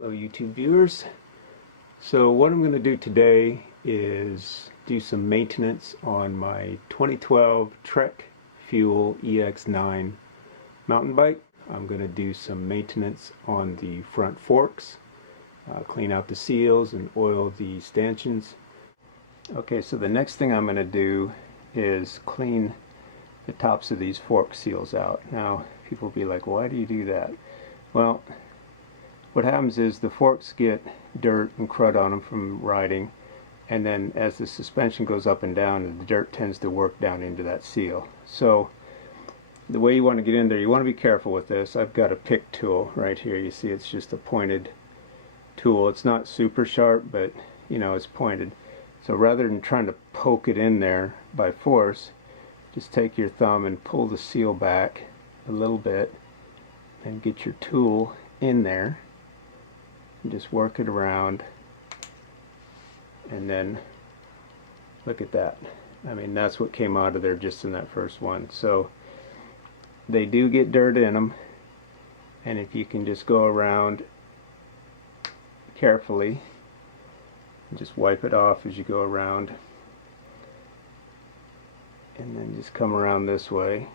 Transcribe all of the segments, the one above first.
Hello YouTube viewers. So what I'm going to do today is do some maintenance on my 2012 Trek Fuel EX9 mountain bike. I'm going to do some maintenance on the front forks, clean out the seals and oil the stanchions. Okay, so the next thing I'm going to do is clean the tops of these fork seals out. Now people will be like, why do you do that? Well, what happens is the forks get dirt and crud on them from riding, and then as the suspension goes up and down, the dirt tends to work down into that seal. So the way you want to get in there, you want to be careful with this. I've got a pick tool right here. You see it's just a pointed tool. It's not super sharp, but you know, it's pointed. So rather than trying to poke it in there by force, just take your thumb and pull the seal back a little bit and get your tool in there. And just work it around, and then look at that. I mean, that's what came out of there just in that first one. So they do get dirt in them, and if you can just go around carefully and just wipe it off as you go around, and then just come around this way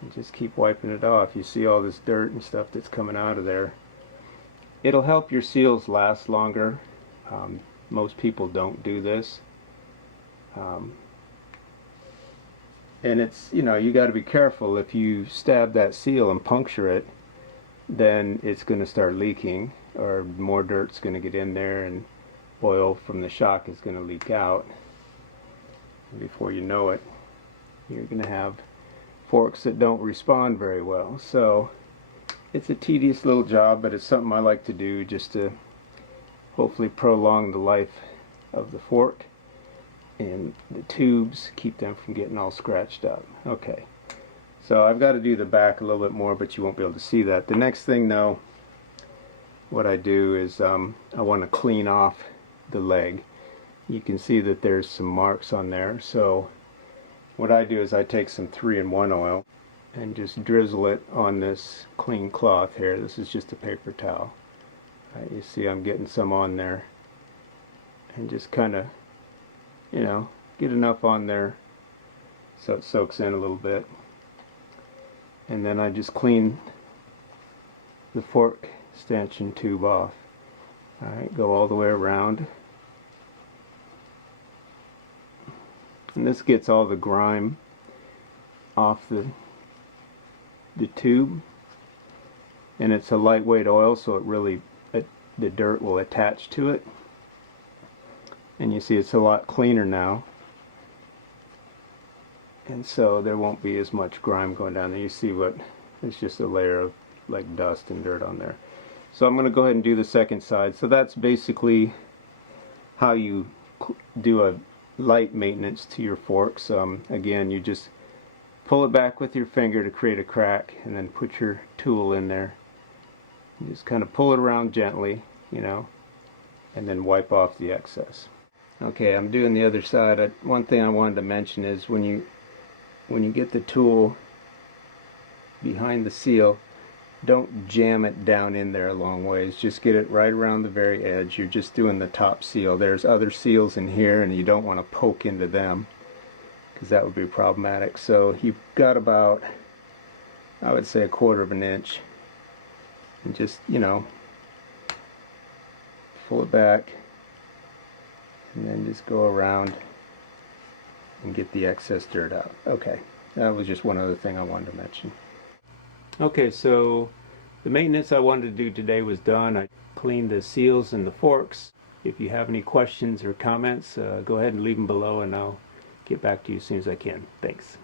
and just keep wiping it off. You see all this dirt and stuff that's coming out of there. It'll help your seals last longer. Most people don't do this. And it's, you know, you got to be careful. If you stab that seal and puncture it, then it's going to start leaking, or more dirt's going to get in there, and oil from the shock is going to leak out. And before you know it, you're going to have forks that don't respond very well. So it's a tedious little job, but it's something I like to do just to hopefully prolong the life of the fork and the tubes, keep them from getting all scratched up. Okay, so I've got to do the back a little bit more, but you won't be able to see that. The next thing though, what I do is I want to clean off the leg. You can see that there's some marks on there. So what I do is I take some 3-in-1 oil and just drizzle it on this clean cloth here. This is just a paper towel. You see I'm getting some on there, and just kind of, you know, get enough on there so it soaks in a little bit. And then I just clean the fork stanchion tube off. Alright, go all the way around. And this gets all the grime off the tube, and it's a lightweight oil, so the dirt will attach to it, and you see it's a lot cleaner now, and so there won't be as much grime going down there. You see what, it's just a layer of like dust and dirt on there. So I'm going to go ahead and do the second side. So that's basically how you do a light maintenance to your forks. Again, you just pull it back with your finger to create a crack, and then put your tool in there. You just kind of pull it around gently, you know, and then wipe off the excess. Okay, I'm doing the other side. One thing I wanted to mention is when you get the tool behind the seal, don't jam it down in there a long ways. Just get it right around the very edge. You're just doing the top seal. There's other seals in here, and you don't want to poke into them, because that would be problematic. So you've got about, I would say, 1/4 of an inch, and just, you know, pull it back, and then just go around and get the excess dirt out. Okay, that was just one other thing I wanted to mention. Okay, so the maintenance I wanted to do today was done. I cleaned the seals and the forks. If you have any questions or comments, go ahead and leave them below, and I'll get back to you as soon as I can. Thanks.